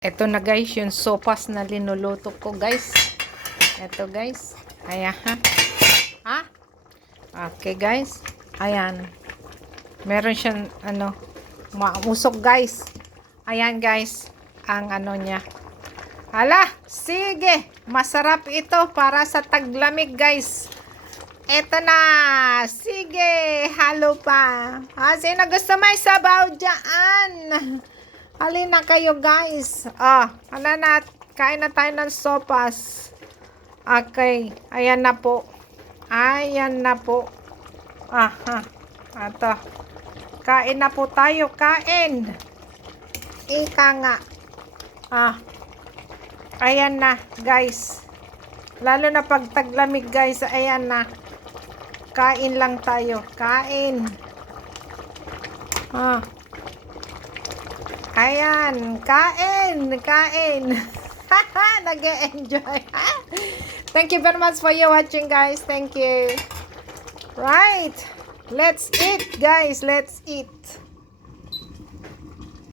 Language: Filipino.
Ito na guys, yung sopas na linuluto ko guys. Ito guys. Ayan ha. Ha? Okay guys. Ayan. Meron siyang ano, mausok guys. Ayan guys, ang ano niya. Hala, sige. Masarap ito para sa taglamig guys. Ito na. Sige, halo pa. Ah, sino gusto may sabaw dyan? Halina kayo guys. Ah, hala na. Kain na tayo ng sopas. Okay. Ayan na po. Ayan na po. Aha. Ato. Kain na po tayo. Kain. Ika nga. Ah. Ayan na, guys. Lalo na pag taglamig, guys. Ayan na. Kain lang tayo. Kain. Ah. Ayan. Kain. Kain. Nag-enjoy. Thank you very much for your watching, guys. Thank you. Right. Let's eat, guys. Let's eat.